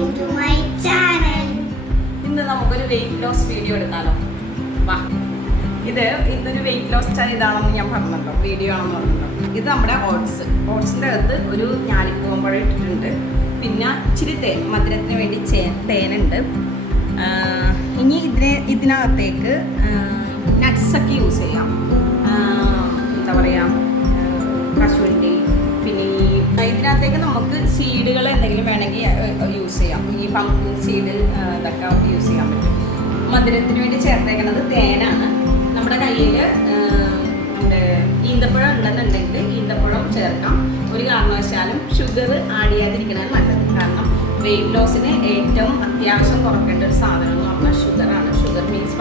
to my channel. ഇന്ന് നമുക്കൊരു weight loss video എടുത്താലോ? വാ. ഇന്നൊരു വെയിറ്റ് ലോസ് ഇതാണെന്ന് ഞാൻ പറഞ്ഞല്ലോ, വീഡിയോ ആണെന്ന് പറഞ്ഞല്ലോ. ഇത് നമ്മുടെ ഓട്സിൻ്റെ അകത്ത് ഒരു ഞാലിപ്പൂവമ്പഴം ഇട്ടിട്ടുണ്ട്. പിന്നെ ഇച്ചിരി മധുരത്തിന് വേണ്ടി തേനുണ്ട്. ഇനി ഇതിനകത്തേക്ക് നട്ട്സൊക്കെ യൂസ് ചെയ്യാം. എന്താ പറയുക, കശുവണ്ടി. പിന്നെ ഇതിനകത്തേക്ക് നമുക്ക് സീഡുകൾ എന്തെങ്കിലും വേണമെങ്കിൽ യൂസ് ചെയ്യാം. ഈ പംകിൻ സീഡ് ഇതൊക്കെ യൂസ് ചെയ്യാൻ പറ്റും. മധുരത്തിന് വേണ്ടി ചേർത്തേക്കുന്നത് തേനാണ്. നമ്മുടെ കയ്യിൽ ഈന്തപ്പഴം ഉണ്ടെന്നുണ്ടെങ്കിൽ ഈന്തപ്പഴം ചേർക്കാം. ഒരു കാരണവശാലും ഷുഗർ ആഡ് ചെയ്യാതിരിക്കണത് നല്ലത്. കാരണം വെയിറ്റ് ലോസിന് ഏറ്റവും അത്യാവശ്യം കുറയ്ക്കേണ്ട ഒരു സാധനം എന്ന് പറഞ്ഞാൽ ഷുഗറാണ്. ഷുഗർ മീൻസ്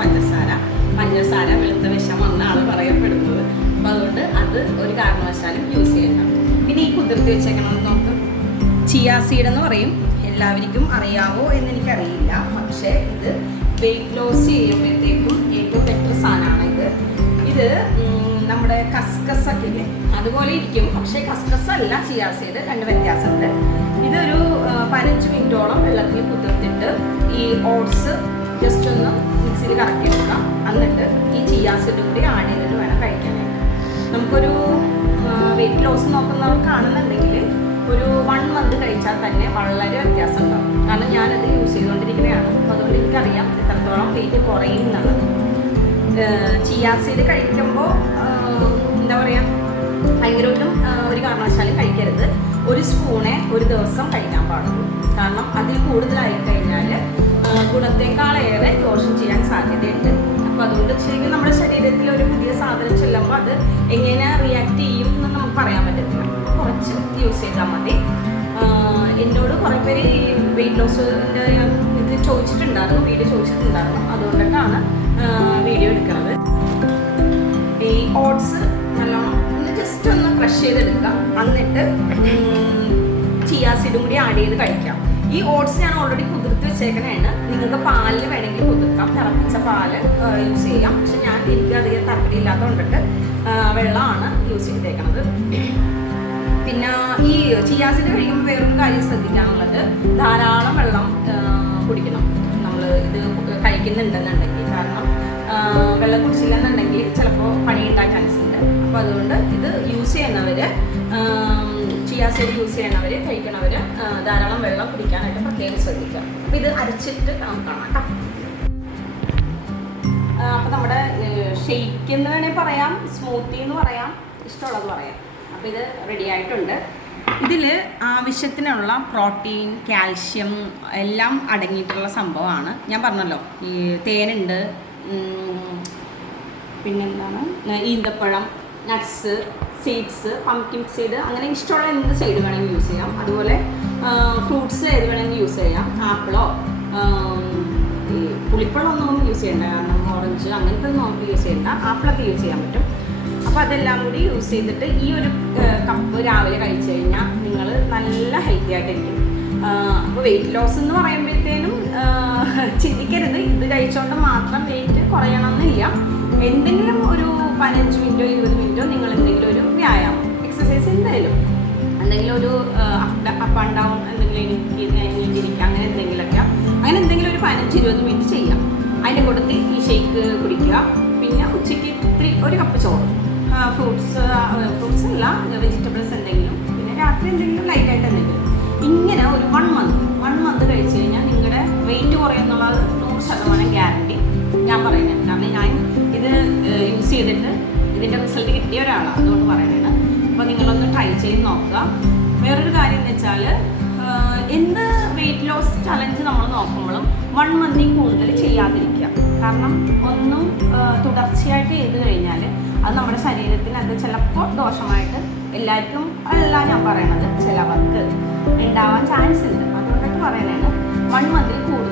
പഞ്ചസാര വെളുത്ത വിഷം എന്നാണ് പറയപ്പെടുന്നത്. അപ്പോൾ അതുകൊണ്ട് അത് ഒരു കാരണവശാലും യൂസ് ചെയ്യണം. പിന്നെ ഈ കുതിർത്തി വെച്ചേക്കണമെന്ന് നമുക്ക് ചിയാ സീഡ് എന്ന് പറയും. എല്ലാവർക്കും അറിയാവോ എന്ന് എനിക്കറിയില്ല. പക്ഷേ ഇത് വെയിറ്റ് ലോസ് ചെയ്യുമ്പോഴത്തേക്കും ഏറ്റവും ബെറ്റർ സാധനമാണ് ഇത് നമ്മുടെ കസ്കസൊക്കെ ഇല്ലേ, അതുപോലെ ഇരിക്കും. പക്ഷേ കസ്കസ് അല്ല ചിയാ സീഡ്, രണ്ട് വ്യത്യാസമുണ്ട്. ഇതൊരു 15 മിനിറ്റോളം വെള്ളത്തിൽ കുതിർത്തിട്ട് ഈ ഓട്സ് ജസ്റ്റ് ഒന്ന് മിക്സിയിൽ കറക്കി എടുക്കാം. എന്നിട്ട് ഈ ചിയാ സീഡ് കൂടി ആഡ് ചെയ്തിട്ട് വേണം കഴിക്കാനായിട്ട്. നമുക്കൊരു വെയിറ്റ് ലോസ് നോക്കുന്നവർക്കാണെന്നുണ്ടെങ്കിൽ ഒരു 1 മന്ത് കഴിച്ചാൽ തന്നെ വളരെ വ്യത്യാസം ഉണ്ടാവും. കാരണം ഞാനത് യൂസ് ചെയ്തുകൊണ്ടിരിക്കുന്നതാണ്. അപ്പോൾ അതുകൊണ്ട് എനിക്കറിയാം എത്രത്തോളം വെയിറ്റ് കുറയും എന്നുള്ളത്. ചിയാ സീഡ് കഴിക്കുമ്പോൾ എന്താ പറയുക, ഭയങ്കരമായിട്ടും ഒരു കാരണവശാലും കഴിക്കരുത്. 1 സ്പൂണേ ഒരു ദിവസം കഴിക്കാൻ പാടുള്ളൂ. കാരണം അതിൽ കൂടുതലായി കഴിഞ്ഞാൽ ഗുണത്തേക്കാളേറെ ദോഷം ചെയ്യാൻ സാധ്യതയുണ്ട്. അപ്പോൾ അതുകൊണ്ട് ശരിക്കും നമ്മുടെ ശരീരത്തിൽ ഒരു പുതിയ സാധനം ചെല്ലുമ്പോൾ അത് എങ്ങനെ റിയാക്ട് ചെയ്യും എന്ന് നമുക്ക് പറയാൻ പറ്റത്തില്ല. കുറച്ച് യൂസ് ചെയ്താൽ മതി. എന്നോട് കുറേ പേര് ഈ വെയിറ്റ് ലോസിൻ്റെ ഇത് ചോദിച്ചിട്ടുണ്ടായിരുന്നു, വീഡിയോ ചോദിച്ചിട്ടുണ്ടായിരുന്നു. അതുകൊണ്ടിട്ടാണ് വീഡിയോ എടുക്കുന്നത്. ഈ ഓട്സ് നല്ലോണം ഒന്ന് ജസ്റ്റ് ഒന്ന് ക്രഷ് ചെയ്തെടുക്കാം. എന്നിട്ട് ചിയാ സീഡും കൂടി ആഡ് ചെയ്ത് കഴിക്കാം. ഈ ഓട്സ് ഞാൻ ഓൾറെഡി കുതിർത്ത് വെച്ചേക്കണതാണ്. നിങ്ങൾക്ക് പാലിൽ വേണമെങ്കിൽ കുതിർക്കാം, തിളപ്പിച്ച പാല് യൂസ് ചെയ്യാം. പക്ഷെ എനിക്ക് അധികം താല്പര്യമില്ലാത്തതുകൊണ്ടിട്ട് വെള്ളമാണ് യൂസ് ചെയ്തേക്കണത്. പിന്നെ ഈ ചിയാ സീഡ് കഴിക്കുമ്പോൾ വേറൊരു കാര്യം ശ്രദ്ധിക്കാനുള്ളത്, ധാരാളം വെള്ളം കുടിക്കണം നമ്മൾ ഇത് കഴിക്കുന്നുണ്ടെന്നുണ്ടെങ്കിൽ. കാരണം വെള്ളം കുടിച്ചില്ലെന്നുണ്ടെങ്കിൽ ചിലപ്പോൾ പണി കിട്ടാൻ ചാൻസ് ഉണ്ട്. അപ്പോൾ അതുകൊണ്ട് ഇത് യൂസ് ചെയ്യുന്നവർ, ചിയാ സീഡ് യൂസ് ചെയ്യണവർ, കഴിക്കണവർ ധാരാളം വെള്ളം കുടിക്കാനായിട്ട് പ്രത്യേകം ശ്രദ്ധിക്കുക. അപ്പോൾ ഇത് അരച്ചിട്ട് നമുക്ക് കാണാം കേട്ടോ. അപ്പോൾ നമ്മുടെ ഷെയ്ക്ക് എന്ന് വേണമെങ്കിൽ പറയാം, സ്മൂത്തി എന്ന് പറയാം, ഇഷ്ടമുള്ളത് പറയാം. അപ്പോൾ ഇത് റെഡി ആയിട്ടുണ്ട്. ഇതിൽ ആവശ്യത്തിനുള്ള പ്രോട്ടീൻ, കാൽഷ്യം എല്ലാം അടങ്ങിയിട്ടുള്ള സംഭവമാണ്. ഞാൻ പറഞ്ഞല്ലോ, ഈ തേനുണ്ട്, പിന്നെന്താണ് ഈന്തപ്പഴം, നട്ട്സ്, സീഡ്സ്, പംകിൻ സീഡ്, അങ്ങനെ ഇഷ്ടമുള്ള എന്ത് സീഡ് വേണമെങ്കിൽ യൂസ് ചെയ്യാം. അതുപോലെ ഫ്രൂട്ട്സ് ഏത് വേണമെങ്കിൽ യൂസ് ചെയ്യാം. ആപ്പിളോ ഈ പുളിപ്പഴമൊന്നും യൂസ് ചെയ്യണ്ട. കാരണം ഓറഞ്ച് അങ്ങനത്തെ ഒന്നും നമുക്ക് യൂസ് ചെയ്യണ്ട. ആപ്പിളൊക്കെ യൂസ് ചെയ്യാൻ പറ്റും. അപ്പോൾ അതെല്ലാം കൂടി യൂസ് ചെയ്തിട്ട് ഈ ഒരു കപ്പ് രാവിലെ കഴിച്ചു കഴിഞ്ഞാൽ നിങ്ങൾ നല്ല ഹെൽത്തി ആയിട്ടിരിക്കും. അപ്പോൾ വെയിറ്റ് ലോസ് എന്ന് പറയുമ്പോഴത്തേനും ചിന്തിക്കരുത് ഇത് കഴിച്ചുകൊണ്ട് മാത്രം വെയിറ്റ് കുറയണമെന്നില്ല. എന്തെങ്കിലും ഒരു 15 മിനിറ്റോ 20 മിനിറ്റോ നിങ്ങൾ എന്തെങ്കിലും ഒരു വ്യായാമം, എക്സസൈസ് എന്തെങ്കിലും ഒരു അപ്പ് ആൻഡ് ഡൗൺ എന്തെങ്കിലും എണീറ്റിരിക്കുക, അങ്ങനെ എന്തെങ്കിലും ഒരു 15-20 മിനിറ്റ് ചെയ്യാം. അതിൻ്റെ കൂട്ടത്തിൽ ഈ ഷേക്ക് കുടിക്കുക. പിന്നെ ഉച്ചയ്ക്ക് ഒരു കപ്പ് ചോറ്, ഫ്രൂട്ട്സ് അല്ല വെജിറ്റബിൾസ് എന്തെങ്കിലും, പിന്നെ രാത്രി എന്തെങ്കിലും ലൈറ്റായിട്ട് എന്തെങ്കിലും. ഇങ്ങനെ ഒരു 1 മന്ത് കഴിച്ച് കഴിഞ്ഞാൽ നിങ്ങളുടെ വെയിറ്റ് കുറയുന്നുള്ളത് 100% ഗ്യാരണ്ടി ഞാൻ പറയുന്നത്. കാരണം ഞാൻ ഇത് യൂസ് ചെയ്തിട്ട് ഇതിൻ്റെ റിസൾട്ട് കിട്ടിയ ഒരാളാണ്, അതുകൊണ്ട് പറയുന്നത്. അപ്പോൾ നിങ്ങളൊന്ന് ട്രൈ ചെയ്ത് നോക്കുക. വേറൊരു കാര്യം എന്ന് വെച്ചാൽ, എന്ത് വെയിറ്റ് ലോസ് ചലഞ്ച് നമ്മൾ നോക്കുമ്പോഴും 1 മന്തിൽ കൂടുതൽ ചെയ്യാതിരിക്കുക. കാരണം ഒന്നും തുടർച്ചയായിട്ട് ചെയ്ത് കഴിഞ്ഞാൽ അത് നമ്മുടെ ശരീരത്തിന് അത് ചിലപ്പോൾ ദോഷമായിട്ട്, എല്ലാവർക്കും അല്ല ഞാൻ പറയണത്, ചിലവർക്ക് ഉണ്ടാവാൻ ചാൻസ് ഉണ്ട്. അതുകൊണ്ടൊക്കെ പറയണതാണ് 1 മന്തിൽ കൂടുതൽ